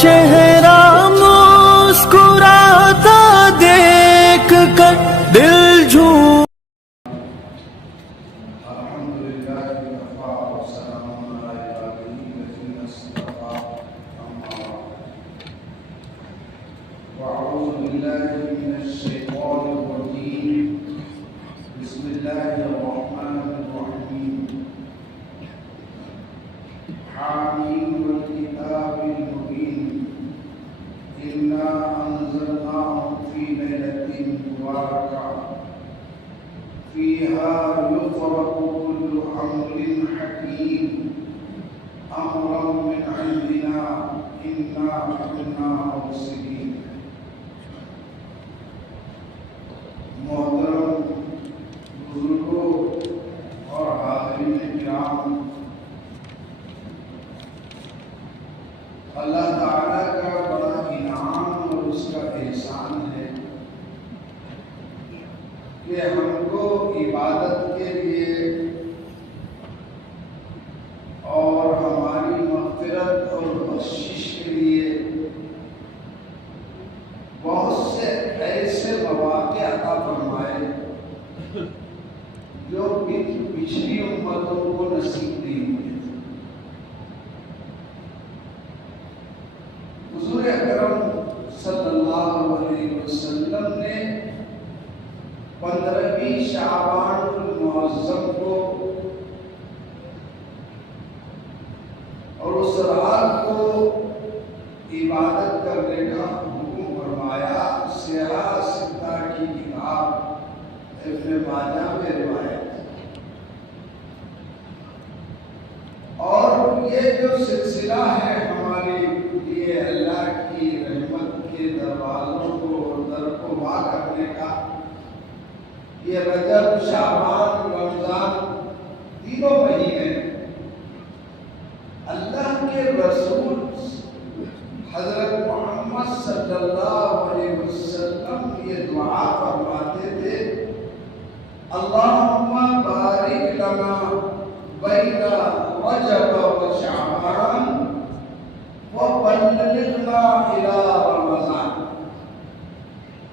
چہرہ مسکراتا دیکھ کر دل جھوم فيها يفرق كل أمر حكيم أمرا من عندنا إنا كنا مرسلين. محترم بزرگوں اور حاضرین کرام، اللہ تعالیٰ کا بڑا انعام اور اس کا احسان ہے کہ ہم کو عبادت کے لیے اور ہماری مغفرت اور بخشش کے لیے بہت سے ایسے مواقع عطا فرمائے جو پچھلی امتوں کو نصیب نہیں ہوئے. حضور اکرم صلی اللہ علیہ وسلم نے 15ویں شعبان المعظم کو اور اس رات کو عبادت کرنے کا حکم فرمایا. سیاہ ستہ کی کتاب ابن ماجہ میں روایت. اور یہ جو سلسلہ ہے ہمارے لیے اللہ کی رحمت کے دروازوں کو در کو وا کرنے کا، یہ رجب، شعبان، رمضان تینوں مہینے اللہ کے رسول حضرت محمد صلی اللہ علیہ وسلم یہ دعا فرماتے تھے: اللہم بارک لنا بین رجب و شعبان وبلغنا الی رمضان.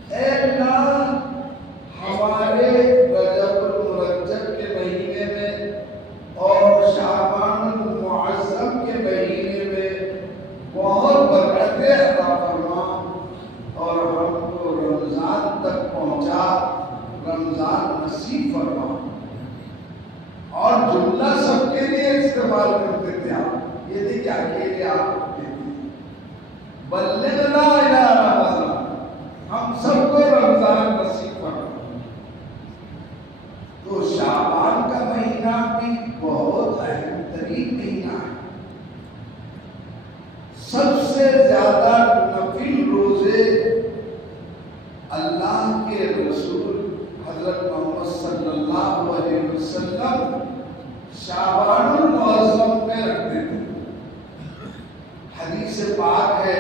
اے اللہ، ہمارے رجب المرجب کے مہینے میں اور شعبان المعظم کے مہینے میں بہت برکتیں عطا فرما اور ہم کو رمضان تک پہنچا، رمضان نصیب فرما. اور جملہ سب کے لیے استعمال کرتے تھے آپ، یہ نہیں کہ اکیلے آپ کرتے تھے. بلغنا الی رمضان، ہم سب کو رمضان نصیب فرما. تو شعبان کا مہینہ بھی بہت اہم ترین مہینہ ہے. سب سے زیادہ نفل روزے اللہ کے رسول حضرت محمد صلی اللہ علیہ وسلم شعبان المعظم میں رکھتے تھے. حدیث پاک ہے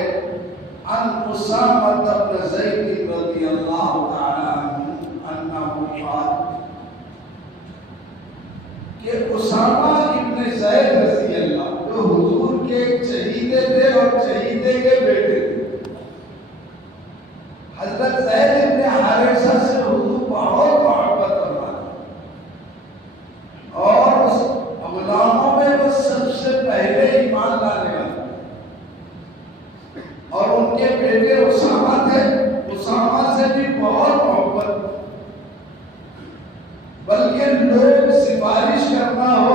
عن اسامہ بن زید رضی اللہ تعالی عنہ انہ قال کہ اسامہ ابن زید رضی اللہ جو حضور کے چہیتے تھے اور چہیتے کے بیٹے تھے. حضرت زید ابن حارثہ سے حضور بہت محبت فرماتے اور اس غلاموں میں وہ سب سے پہلے ایمان لانے والے اور ان کے بیٹے اسامہ تھے. اسامہ سے بھی بہت محبت، بلکہ لوگ سفارش کرنا ہو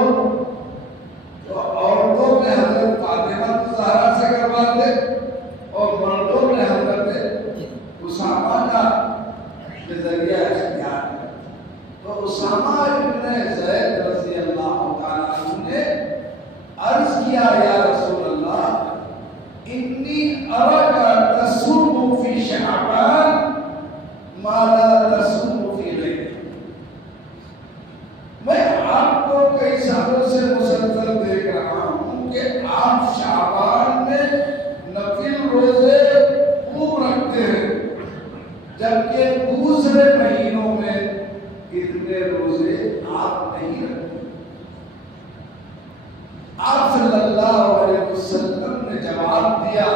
تو عورتوں میں حضرت فاطمہ زہرا سے کرواتے اور مردوں میں حضرت اسامہ کا ذریعہ اختیار ہے. تو اسامہ ابن زید رضی اللہ تعالیٰ عنہ نے عرض کیا: یا رسول اللہ، انی اراک تصوم فی شعبان ما لا تصوم فی غیرہ. میں آپ کو کئی سالوں سے مسلسل دیکھ رہا ہوں کہ آپ شعبان میں نفل روزے خوب رکھتے ہیں، جبکہ دوسرے مہینوں میں اتنے روزے آپ نہیں رکھتے. آپ صلی اللہ علیہ وسلم نے جواب دیا: دیا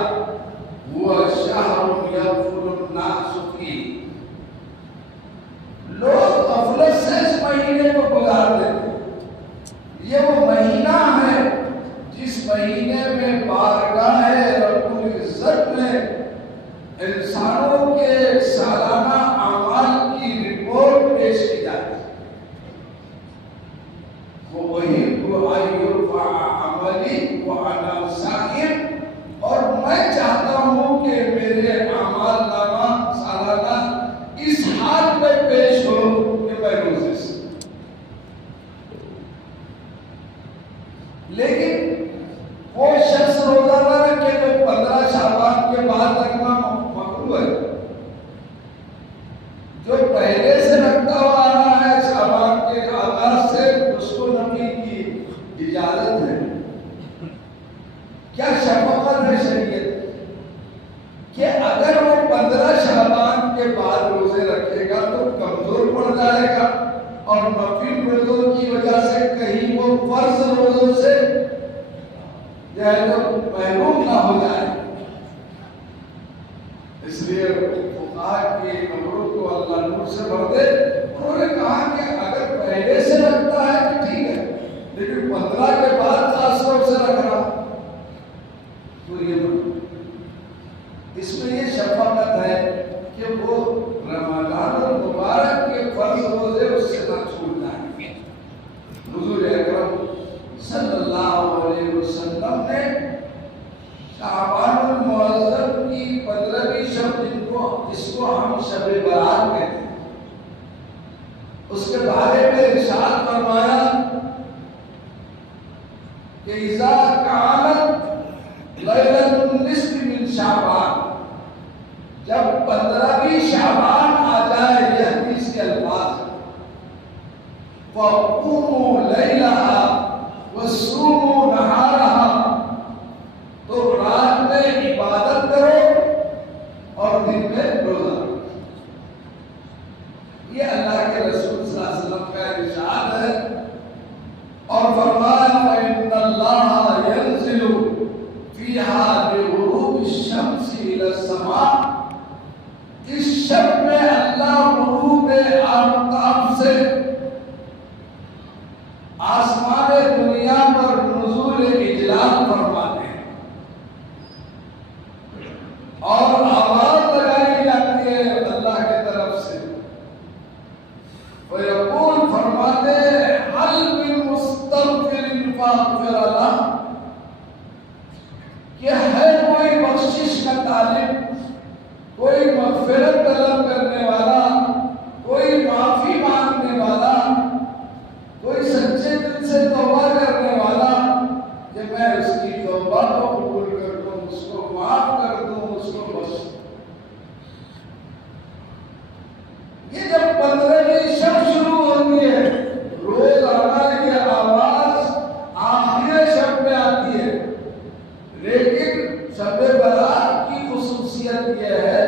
وہ شہر یغفل الناس فیہ، لوگ غفلت سے اس مہینے کو گزار دیتے ہیں۔ یہ وہ مہینہ ہے جس مہینے میں بارگاہ رب العزت میں انسانوں کے سالانہ اعمال کی رپورٹ پیش کی جاتی ہے۔ وَأُحِبُّ أَن يُرْفَعَ عَمَلِي وَأَنَا صَائِمٌ، اور میں چاہتا ہوں کہ میرے اعمال نامہ سالانہ اس حال میں پیش ہو کہ میں روزے سے، لیکن وہ شخص روزہ نہ رکھے جو 15 شعبان کے بعد رکھنا مکروہ ہے، جو پہلے سے رکھتا ہوا آ رہا ہے شعبان کے آغاز سے، اس کو نبی کی اجازت ہے۔ کیا شفقت ہے شریعت کہ اگر وہ 15 شعبان کے بعد روزے رکھے گا تو کمزور پڑ جائے گا اور نفل روزوں کی وجہ سے کہیں وہ فرض روزوں سے جو ہے تو محروم نہ ہو جائے۔ اس لیے فقہاء کی قبروں کو اللہ نور سے بھر دے، انہوں نے کہا کہ اگر پہلے سے رکھتا ہے تو ٹھیک ہے، لیکن 15 کے بعد خاص طور سے رکھ رہا تو یہ اس میں یہ شفقت ہے کہ وہ رمضان المبارک کے فرض روزے اس سے نہ چھوٹ جائیں۔ حضور اکرم صلی اللہ علیہ وسلم نے شعبان المعظم کی 15ویں شب جس کو ہم شب برات کہتے ہیں، اس کے بارے میں ارشاد فرمایا کہ اذا کانت لیلۃ النصف من شعبان، جب 15ویں شعبان آ جائے، یہ حدیث کے الفاظ فَقُومُوا لَيْلَهَا وَصُومُوا نَهَارَهَا، تو رات میں عبادت کرو اور دن میں روزہ رکھو۔ یہ اللہ کے رسول صلی اللہ علیہ وسلم کا ارشاد ہے، اور فرمایا فَإِنَّ اللَّهَ يَنزِلُ فِيهَا بِغُرُوبِ الشَّمْسِ إِلَى السَّمَاءِ، اس شب میں اللہ غروب آفتاب سے آسمان دنیا پر نزول اجلال فرماتے ہیں اور آواز لگائی جاتی ہے اللہ کی طرف سے، وَيَقُولُ فرماتے ہیں هَلْ مِن مُسْتَغْفِرٍ فَاغْفِرَ لَهُ، کہ ہے کوئی بخشش کا طالب، کوئی مغفرت طلب کرنے والا، کوئی معافی مانگنے والا، کوئی سچے دل سے توبہ کرنے والا کہ میں اس کی توبہ کو قبول کر دوں، اس کو معاف کر دوں، اس کو بخش دوں۔ یہ جب 15ویں شب شروع ہوتی ہے، روزانہ کی آواز آخری شب میں آتی ہے، لیکن شب برات کی خصوصیت یہ ہے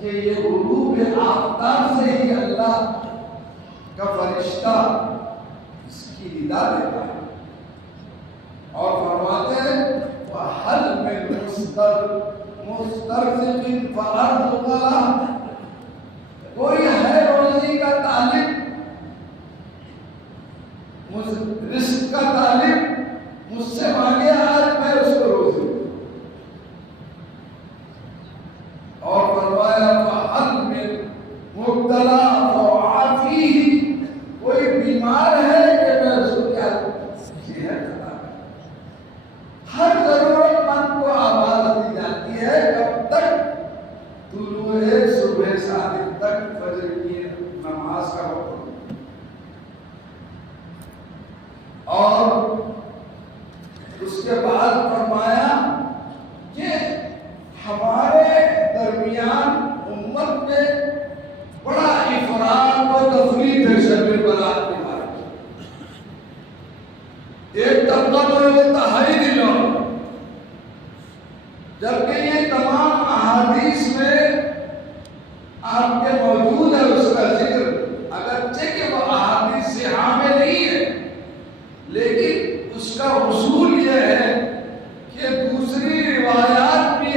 کہ یہ غروب آفتاب سے ہی اللہ کا فرشتہ اس کی ندا دیتا ہے اور فرماتے ہیں وَحَلْ مِن مُسْتَرْزِقٍ فَأَرْزُقْ لَهُ، کوئی ہے روزی کا طالب، رزق کا طالب، مجھ سے مانگے آج میں اس کو روزی۔ اور فرمایا فَحَلْ مِن مُبْتَلَى فَأُعَافِيهِ، کوئی بیمار ہے کہ میں اس کو کیا صحت عطا کروں۔ ہر ضرورت مند کو آواز دی جاتی ہے کب تک؟ طلوع صبح صادق تک، فجر کی نماز کا وقت۔ اور اس کے بعد فرمایا کہ ہمارے درمیان امت میں بڑا افراد و تفریق ہے شب برات کے بارے میں۔ ایک طبقہ تو وہ تہائی دلوں، جبکہ یہ تمام احادیث میں آپ کے موجود ہے اس کا ذکر، اگرچہ کہ وہ احادیث سے عام نہیں ہے، لیکن اس کا اصول یہ ہے کہ دوسری روایات بھی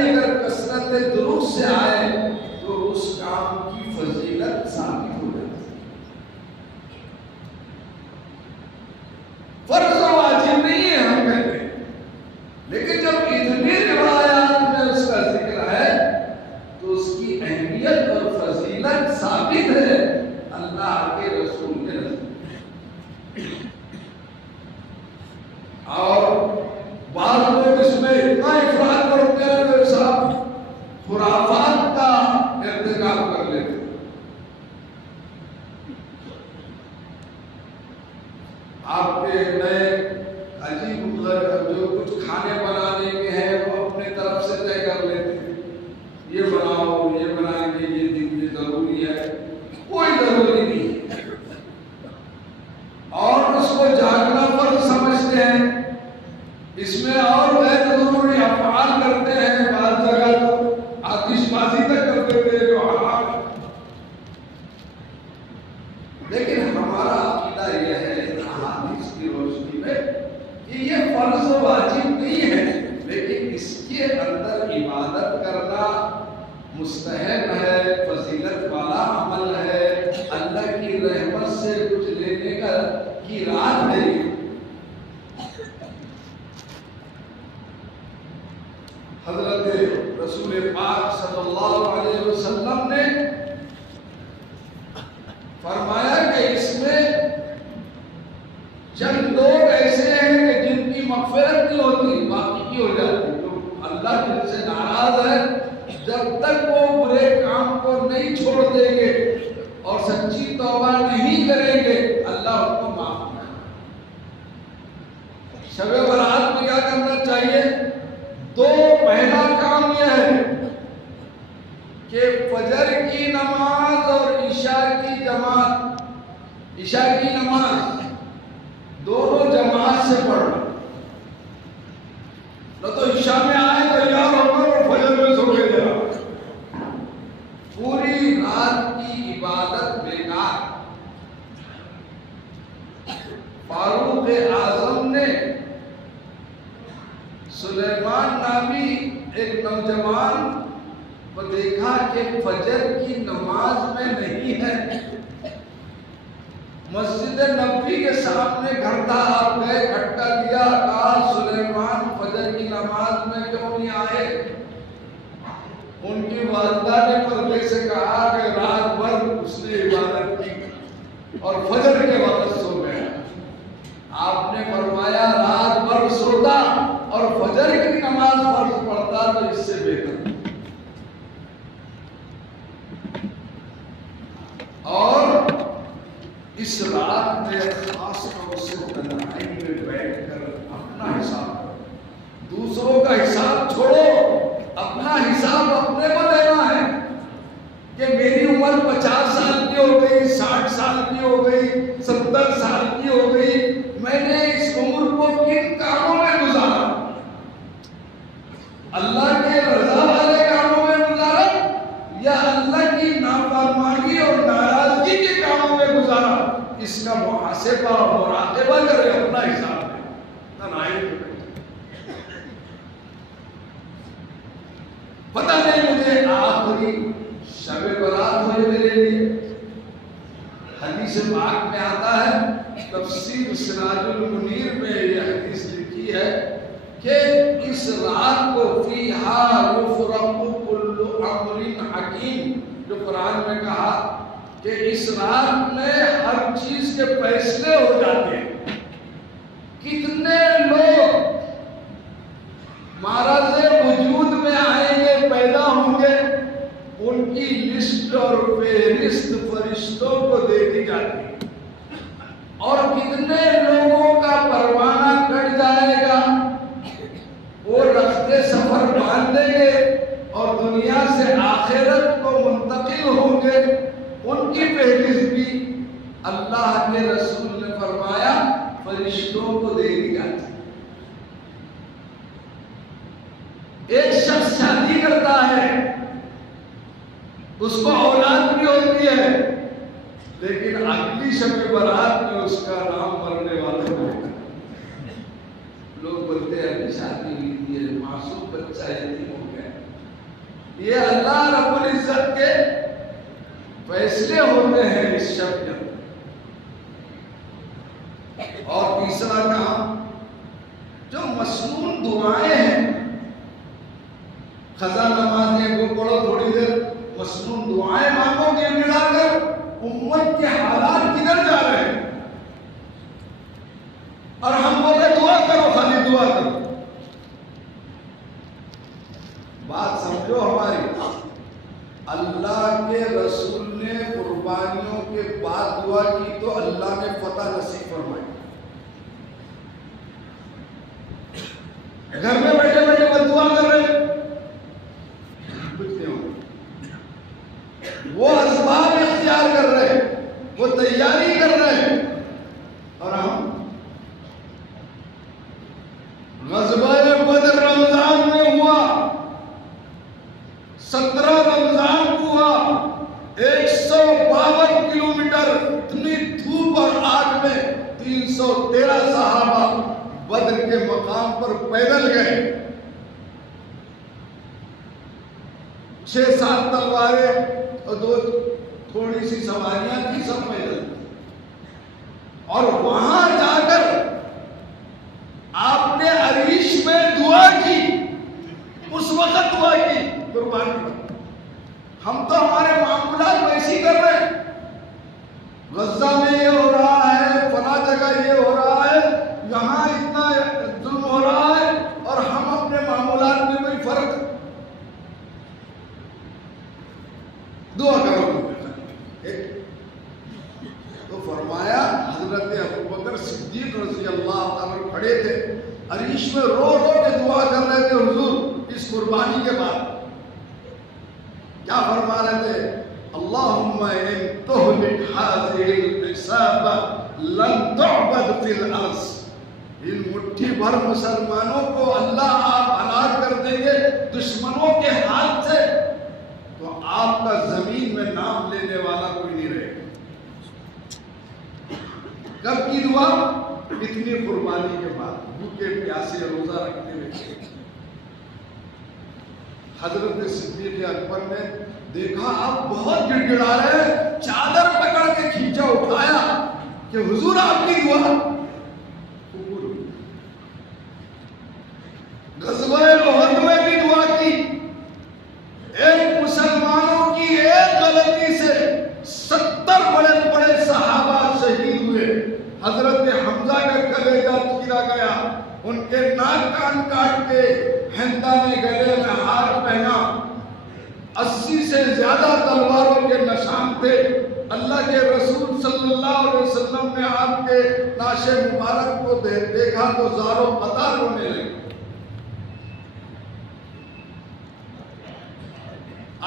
اندر عبادت کرنا مستحب ہے، فضیلت والا عمل ہے، اللہ کی رحمت سے کچھ لینے کی رات ہے۔ حضرت رسول پاک صلی اللہ علیہ وسلم نے فرمایا کہ اس میں چند لوگ ایسے ہیں کہ جن کی مغفرت نہیں ہوتی، باقی کی ہو جاتی۔ تو اللہ جن سے ناراض ہے، جب تک وہ برے کام کو نہیں چھوڑ دیں گے اور سچی توبہ نہیں کریں گے، اللہ ان کو معاف کرے۔ شب برات میں کیا کرنا چاہیے؟ دو، پہلا کام یہ ہے کہ فجر کی نماز اور عشاء کی جماعت، عشاء کی نماز دونوں جماعت سے پڑھنا۔ نہ تو عشاء میں آئے تو یاد ہوگا اور فجر میں سو کے جا، پوری رات کی عبادت بیکار۔ فاروق اعظم نے سلیمان نامی ایک نوجوان کو دیکھا کہ فجر کی نماز میں نہیں ہے، مسجد نبوی کے سامنے گھر تھا، آپ گئے، کھٹکا دیا، کہا سلیمان فجر کی نماز میں کیوں نہیں آئے؟ ان کی والدہ نے پردے سے کہا کہ رات بھر اس نے عبادت کی اور فجر کے وقت سو گیا۔ آپ نے فرمایا رات بھر سوتا اور فجر کی نماز فرض پڑھتا تو اس سے بہتر۔ اور اس رات میں خاص طور سے تنہائی میں بیٹھ کر اپنا حساب کرو، دوسروں کا حساب چھوڑو، اپنا حساب اپنے کو دینا ہے کہ میری عمر 50 سال کی ہو گئی، 60 سال کی ہو گئی، 70 سال کی ہو گئی، میں نے اس عمر کو کن کاموں میں گزارا؟ اللہ کے رضا والے کاموں میں گزارا یا اللہ کی نافرمانی اور ناراضگی کے کاموں میں گزارا؟ اس کا محاسبہ اور مراقبہ کرے، اپنا حساب ہے۔ پتہ نہیں مجھے آخری شب برات ہوئے میرے لیے۔ حدیث پاک میں آتا ہے، تفسیر سراج المنیر میں یہ حدیث لکھی ہے کہ اس رات کو فیہا یفرق کل امر حکیم، جو قرآن میں کہا کہ اس رات میں ہر چیز کے فیصلے ہو جاتے ہیں۔ کتنے لوگ معرض وجود میں آئیں گے، پیدا ہوں گے، ان کی لسٹ اور فہرست فرشتوں کو دے دی جاتی ہے، اور کتنے لوگوں کا پروانہ کٹ جائے گا، وہ رخت سفر باندھ دیں گے اور دنیا سے آخرت کو منتقل ہوں گے، ان کی فہرست بھی اللہ کے رسول نے فرمایا فرشتوں کو دے دی جاتی ہے۔ ایک شخص شادی کرتا ہے، اس کو اولاد بھی ہوتی ہے، لیکن اگلی شب برات میں اس کا نام مرنے والے کو ہوتا ہے۔ لوگ بولتے ہیں ابھی شادی ہوئی تھی، معصوم بچہ یتیم ہو گیا۔ یہ اللہ رب العزت کے فیصلے ہوتے ہیں اس شب کے اندر۔ اور تیسرا کام، جو مسنون دعائیں ہیں، قضا نمازیں وہ پڑھو تھوڑی دیر، مسنون دعائیں مانگو گے ملا کر امت کے حالات کدھر جا رہے ہیں، اور ہم بولے دعا کرو، خالی دعا کرو۔ بات سمجھو ہماری، اللہ کے رسول نے قربانیوں کے بعد دعا کی تو اللہ نے فتح نصیب فرمائی۔ گھر میں بیٹھے بیٹھے بس دعا کر رہے، وہ اسباب اختیار کر رہے، وہ تیاری کر رہے، اور ہم غزوہ بدر رمضان میں ہوا، 17 رمضان کو ہوا، 152 کلومیٹر، اتنی دھوپ اور آگ میں 313 صحابہ بدر کے مقام پر پیدل گئے۔ 6-7 تلواریں اور 2 تھوڑی سی سواریاں تھی، سب پیدل، اور وہاں جا کر آپ نے عریش میں دعا کی، اس وقت دعا کی قربانی پر۔ ہم تو ہمارے معاملات ویسی کر رہے ہیں، غزہ میں یہ ہو رہا ہے، فلاں جگہ یہ ہو رہا ہے، یہاں اتنا ظلم ہو رہا ہے، اور ہم اپنے معاملات میں کوئی فرق۔ دعا کرو تو فرمایا حضرت ابوبکر صدیق رضی اللہ عنہ کھڑے تھے، عریش میں رو رو کے دعا کر رہے تھے حضور اس قربانی کے بعد۔ کیا فرما رہے تھے؟ اللہم ان تہلک ہذہ العصابہ لن تعبد فی الارض، ان مٹھی بھر مسلمانوں کو اللہ آپ ہلاک کر دیں گے دشمنوں کے ہاتھ سے، تو آپ کا زمین میں نام لینے والا کوئی نہیں رہے گا۔ کب کی دعا؟ اتنی قربانی کے بعد، بھوکے پیاسے روزہ رکھتے ہوئے۔ حضرت صدیق اکبر نے دیکھا آپ بہت گڑ گڑا رہے ہیں، چادر پکڑ کے کھینچا اٹھایا کہ حضور آپ کی دعا قبول ہوئی۔ غزوہ احد میں بھی دعا کی، ایک مسلمانوں کی ایک غلطی سے 70 بڑے بڑے صحابہ شہید ہوئے۔ حضرت حمزہ کا کلیجہ چیرا گیا، ان کے ناک کان کاٹ کے ہندا نے گلے میں ہار پہنا، 80 سے زیادہ تلواروں کے نشان تھے۔ اللہ کے رسول صلی اللہ علیہ وسلم نے آپ کے ناش مبارک کو دیکھا تو زاروں قطار رونے لگے۔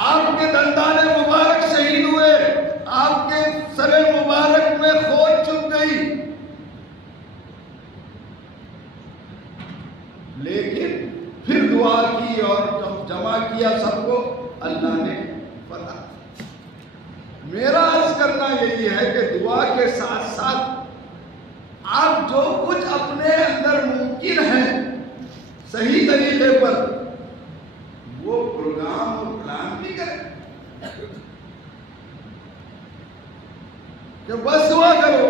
آپ کے دندان مبارک شہید ہوئے، آپ کے سر مبارک میں خون چپ گئی، لیکن پھر دعا کی اور جمع کیا سب کو، اللہ نے پتا۔ میرا عرض کرنا یہی ہے کہ دعا کے ساتھ ساتھ آپ جو کچھ اپنے اندر ممکن ہے صحیح طریقے پر، وہ پروگرام اور پلان بھی کریں کہ بس دعا کرو،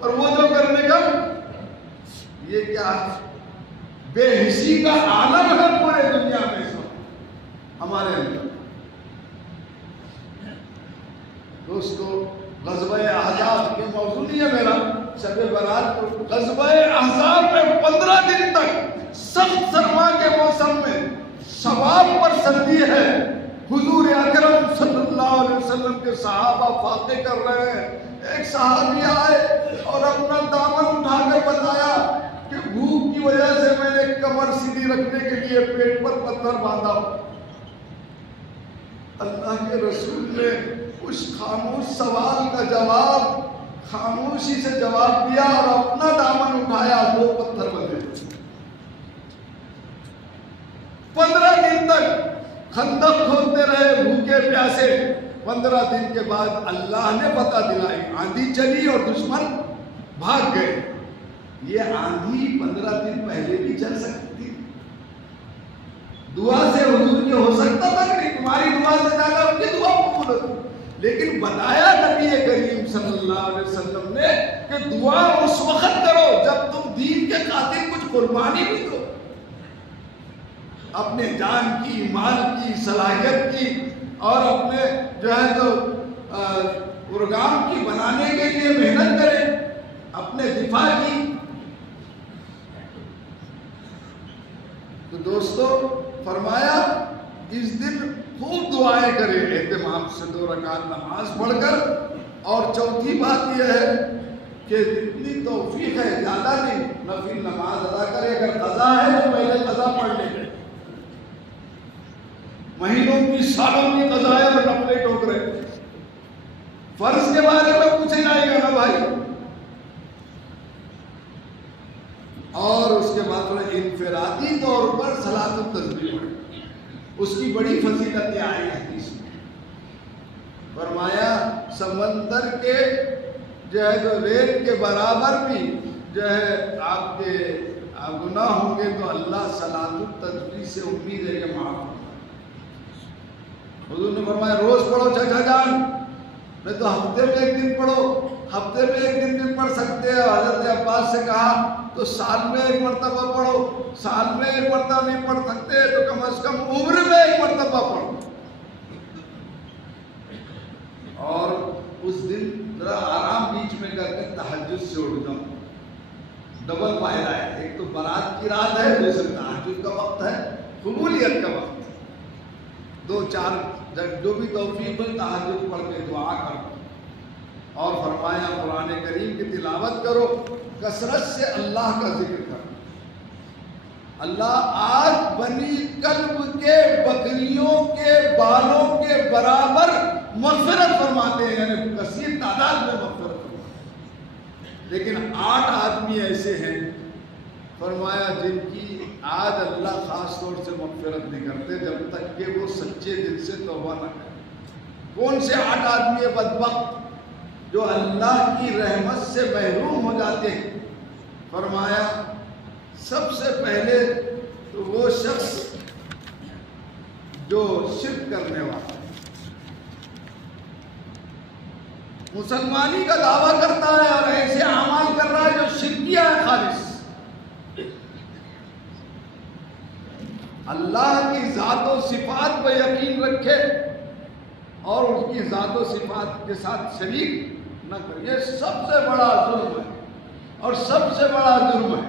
اور وہ جو کرنے کا یہ کیا بے حسی کا عالم ہے پورے دنیا میں سب ہمارے اندر۔ دوستو، غزوہ احزاب کے موضوع نہیں ہے میرا، شب برات کو غزوہ احزاب میں 15 دن تک سخت سرما کے موسم میں شباب پر سردی ہے، حضور اکرم صلی اللہ علیہ وسلم کے صحابہ فاتح کر رہے ہیں۔ ایک صحابی آئے اور اپنا دامن اٹھا کر بتایا کہ بھوک کی وجہ سے میں نے کمر سیدھی رکھنے کے لیے پیٹ پر پتھر باندھا۔ اللہ کے رسول نے اس خاموش سوال کا جواب خاموشی سے جواب دیا اور اپنا دامن اٹھایا، 2 پتھر بندھے۔ 15 دن تک خندق کھودتے رہے بھوکے پیاسے۔ 15 دن کے بعد اللہ نے فتح دلائی، آندھی چلی اور دشمن بھاگ گئے۔ یہ آندھی 15 دن پہلے بھی چل سکتی تھی، دعا سے حضور کی ہو سکتا تھا کہ تمہاری دعا سے زیادہ ان کی دعا قبول ہوتی، لیکن بتایا نبی کریم صلی اللہ علیہ وسلم نے کہ دعا اس وقت کرو جب تم دین کے خاطر کچھ قربانی بھی دو، اپنے جان کی، مال کی، صلاحیت کی، اور اپنے جو ہے تو پروگرام کی بنانے کے لیے محنت کریں، اپنے دفاع کی۔ تو دوستو فرمایا اس دن خوب دعائیں کریں اہتمام سے، 2 رکعت نماز پڑھ کر، اور چوتھی بات یہ ہے کہ جتنی توفیق ہے زیادہ نہیں، نفل نماز ادا کرے، اگر قضا ہے تو پہلے قضا پڑھ لے گئے، مہینوں کی سالوں کی قضا ہے اور نفلیں ٹوک رہے، فرض کے بارے میں پوچھے جائے گا نا بھائی۔ اور اس کے بعد انفرادی طور پر صلاۃ التسبیح پڑھیں، اس کی بڑی فضیلتیں آئی حدیث میں۔ فرمایا سمندر کے جو ہے تو ریت کے برابر بھی جو ہے آپ کے گناہ ہوں گے تو اللہ صلاۃ التسبیح سے امید ہے کہ معاف ہوگا۔ حضور نے فرمایا روز پڑھو چچا جان، نہیں تو ہفتے میں ایک دن پڑھو، ہفتے میں ایک دن بھی پڑھ سکتے ہیں۔ حضرت عباس سے کہا تو سال میں ایک مرتبہ پڑھو، سال میں ایک مرتبہ نہیں پڑھ سکتے تو کم از کم عمر میں ایک مرتبہ پڑھو۔ اور اس دن ذرا آرام بیچ میں کر کے تہجد سے اٹھ جاؤ، ڈبل فائدہ ہے، ایک تو برات کی رات ہے، دوسرے تہجد کا وقت ہے، قبولیت کا وقت، دو چار جو بھی توفیق ہوئی تہجد پڑھ کے دعا کرو۔ اور فرمایا قرآن کریم کی تلاوت کرو، کثرت سے اللہ کا ذکر کرو۔ اللہ آج بنی کلب کے بکریوں کے بالوں کے برابر مغفرت فرماتے ہیں، یعنی کثیر تعداد میں مغفرت فرماتے ہیں۔ لیکن 8 آدمی ایسے ہیں فرمایا جن کی آج اللہ خاص طور سے مغفرت نہیں کرتے جب تک کہ وہ سچے دل سے توبہ نہ کریں۔ کون سے 8 آدمی بدبخت جو اللہ کی رحمت سے محروم ہو جاتے ہیں؟ فرمایا سب سے پہلے تو وہ شخص جو شرک کرنے والا ہے، مسلمانی کا دعویٰ کرتا ہے اور ایسے اعمال کر رہا ہے جو شرکیہ ہے خالص، اللہ کی ذات و صفات پہ یقین رکھے اور اس کی ذات و صفات کے ساتھ شریک نہ کرے، یہ سب سے بڑا ظلم ہے اور سب سے بڑا جرم ہے۔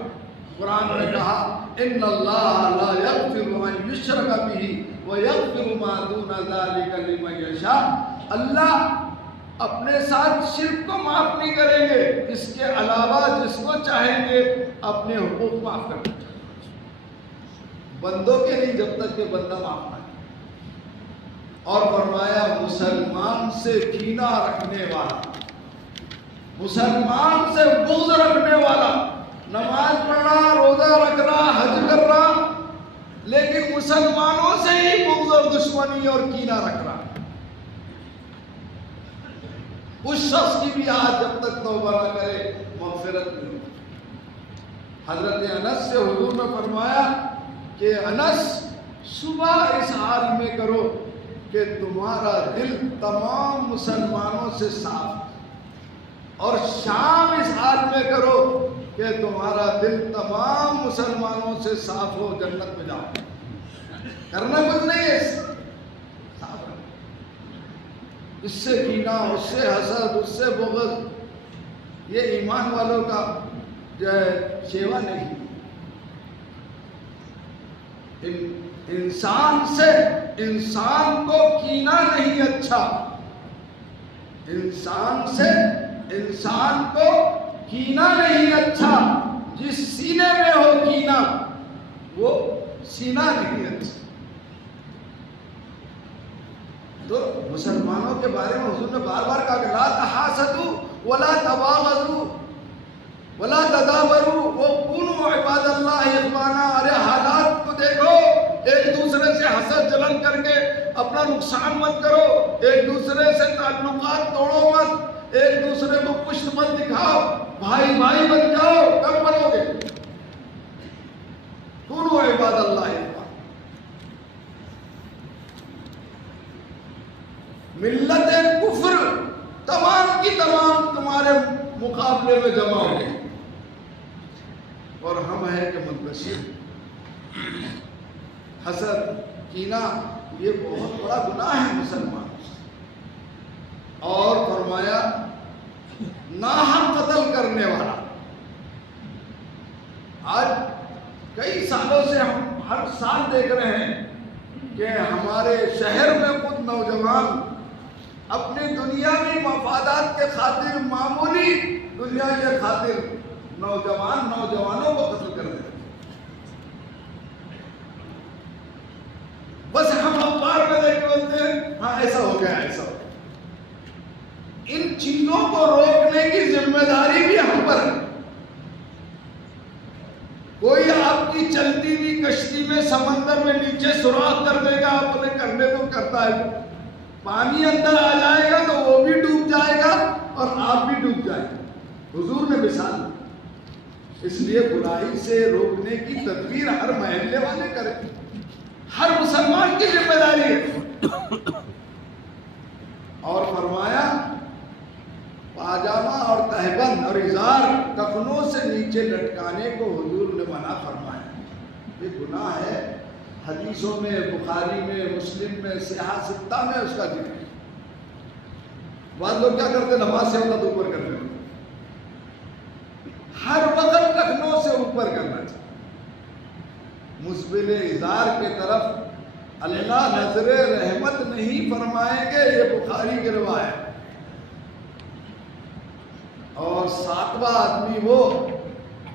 قرآن نے کہا ان اللہ لا یغفر ان یشرک بہ ویغفر ما دون ذلک لمن یشاء، اللہ اپنے ساتھ شرک کو معاف نہیں کریں گے، اس کے علاوہ جس کو چاہیں گے اپنے حقوق معاف کر دیں، بندوں کے نہیں جب تک کہ بندہ معاف نہ کرے۔ اور فرمایا مسلمان سے کینہ رکھنے والا، مسلمان سے بغض رکھنے والا، نماز پڑھ رہا، روزہ رکھ رہا، حج کر رہا، لیکن مسلمانوں سے ہی بغض اور دشمنی اور کینہ رکھ رہا، اس شخص کی بھی آج جب تک توبہ نہ کرے مغفرت نہیں۔ حضرت انس سے حضور نے فرمایا کہ انس صبح اس حال میں کرو کہ تمہارا دل تمام مسلمانوں سے صاف، اور شام اس حال میں کرو کہ تمہارا دل تمام مسلمانوں سے صاف ہو، جنت میں جاؤ۔ کرنا کچھ نہیں ہے، صاف رہو، اس سے کینہ، اس سے حسد، اس سے بغض، یہ ایمان والوں کا جو ہے شیوا نہیں۔ انسان سے انسان کو کینہ نہیں اچھا، انسان سے انسان کو کینہ نہیں اچھا، جس سینے میں ہو کینہ وہ سینہ نہیں اچھا۔ تو مسلمانوں کے بارے میں حضور نے بار بار کہا کہ لا تحاسدوا ولا تباغضوا ولا تدابروا وكونوا عباد اللہ اخوانا۔ ارے حالات کو دیکھو، ایک دوسرے سے حسد جلن کر کے اپنا نقصان مت کرو، ایک دوسرے سے تعلقات توڑو مت، ایک دوسرے کو پشت مت دکھاؤ، بھائی بھائی بن جاؤ۔ کب بنو گے؟ کونوا عباد اللہ اخوانا۔ ملت کفر تمام کی تمام تمہارے مقابلے میں جمع ہو گئی، اور ہم ہیں کہ منتشر۔ حسد، کینہ یہ بہت بڑا گناہ ہے مسلمان۔ اور فرمایا ناحق قتل کرنے والا۔ آج کئی سالوں سے ہم ہر سال دیکھ رہے ہیں کہ ہمارے شہر میں خود نوجوان اپنی دنیاوی مفادات کے خاطر، معمولی دنیا کے خاطر نوجوانوں کو قتل کر دیتے ہیں۔ بس ہم اخبار میں دیکھ کے بولتے ہیں ہاں ایسا ہو گیا، ایسا ہو گیا۔ ان چیزوں کو روکنے کی ذمہ داری بھی ہم پر ہے۔ کوئی آپ کی چلتی ہوئی کشتی میں سمندر میں نیچے سوراخ کر دے گا، آپ نے کرنے تو کرتا ہے، پانی اندر آ جائے گا تو وہ بھی ڈوب جائے گا اور آپ بھی ڈوب جائے گا۔ حضور نے مثال دی۔ اس لیے برائی سے روکنے کی تدبیر ہر محلے والے کریں، ہر مسلمان کی ذمہ داری ہے۔ نیچے لٹکانے کو حضور نے منع فرمایا. یہ گناہ ہے. حدیثوں میں، بخاری میں، مسلم میں، صحیح ستہ میں اس کا ذکر ہے. بعض لوگ کیا کرتے ہیں، نماز سے ہاتھ اوپر کرتے ہیں. ہر وقت ٹخنوں سے اوپر کرنا چاہیے. مسبل ازار کے طرف اللہ نظر رحمت نہیں فرمائیں گے، یہ بخاری کی روایت. اور 7واں آدمی وہ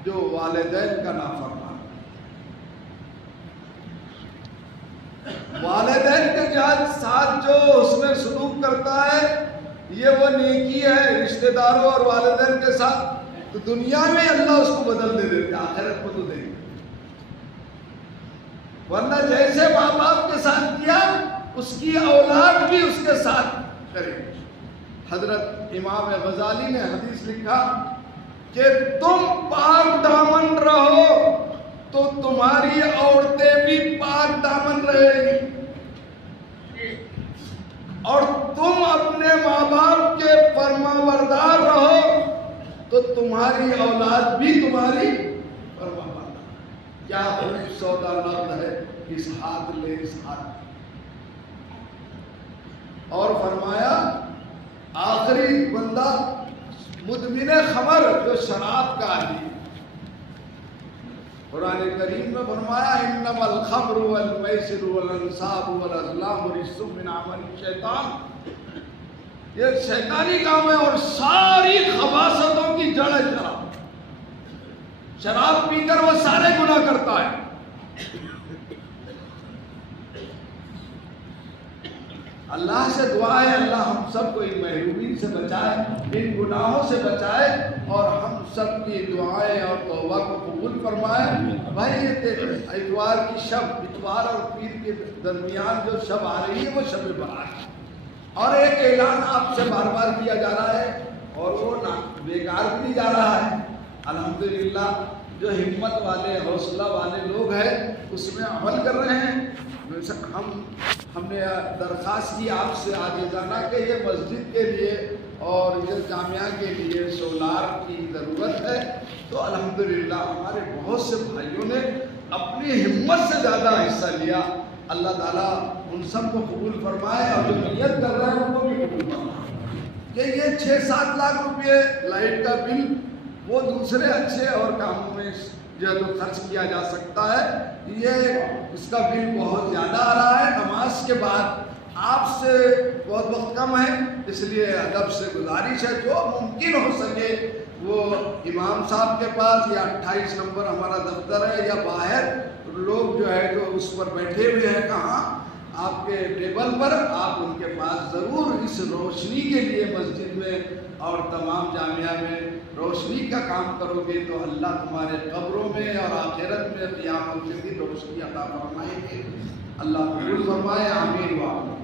جو والدین کا نافرمان. والدین کے ساتھ جو حسن سلوک کرتا ہے یہ وہ نیکی ہے. رشتہ داروں اور والدین کے ساتھ تو دنیا میں اللہ اس کو بدل دے دیتے، آخرت کو تو دے دیتے. ورنہ جیسے ماں باپ کے ساتھ کیا اس کی اولاد بھی اس کے ساتھ کرے. حضرت امام غزالی نے حدیث لکھا کہ تم پاک دامن رہو تو تمہاری عورتیں بھی پاک دامن رہیں گی، اور تم اپنے ماں باپ کے فرما بردار رہو تو تمہاری اولاد بھی تمہاری فرما بردار. کیا خوب سودا لفظ ہے، اس ہاتھ لے اس ہاتھ. اور فرمایا آخری بندہ مدمن خمر، جو شراب کا عادی. قرآن کریم میں فرمایا انما الخمر والمیسر والانصاب والازلام رجس من عمل الشیطان. یہ شیطانی کام ہے اور ساری خباثتوں کی جڑ ہے شراب. شراب پی کر وہ سارے گناہ کرتا ہے. اللہ سے دعا ہے اللہ ہم سب کو ان محرومی سے بچائے، ان گناہوں سے بچائے، اور ہم سب کی دعائیں اور توبہ کو قبول فرمائے. بھائی یہ اتوار کی شب، اتوار اور پیر کے درمیان جو شب آ رہی ہے وہ شب برات ہے. اور ایک اعلان آپ سے بار بار کیا جا رہا ہے اور وہ بیکار بھی نہیں جا رہا ہے. الحمدللہ جو ہمت والے، حوصلہ والے لوگ ہیں اس میں عمل کر رہے ہیں. ہم نے درخواست کی آپ سے عاجزانہ کہ یہ مسجد کے لیے اور یہ جامعہ کے لیے سولار کی ضرورت ہے. تو الحمدللہ ہمارے بہت سے بھائیوں نے اپنی ہمت سے زیادہ حصہ لیا. اللہ تعالیٰ ان سب کو قبول فرمائے اور جو نیت کر رہے ہیں ان کو بھی قبول فرمائے کہ یہ 6-7 لاکھ روپے لائٹ کا بل وہ دوسرے اچھے اور کاموں میں جو ہے تو خرچ کیا جا سکتا ہے. یہ اس کا بل بہت زیادہ آ رہا ہے. نماز کے بعد آپ سے بہت وقت کم ہے، اس لیے ادب سے گزارش ہے جو ممکن ہو سکے وہ امام صاحب کے پاس یا 28 نمبر ہمارا دفتر ہے یا باہر لوگ جو ہے جو اس پر بیٹھے ہوئے ہیں کہاں آپ کے ٹیبل پر، آپ ان کے پاس ضرور اس روشنی کے لیے مسجد میں اور تمام جامعہ میں روشنی کا کام کرو گے تو اللہ تمہارے قبروں میں اور آخرت میں قیامت کے دن روشنی عطا فرمائیں گے. اللہ قبول فرمائے. آمین.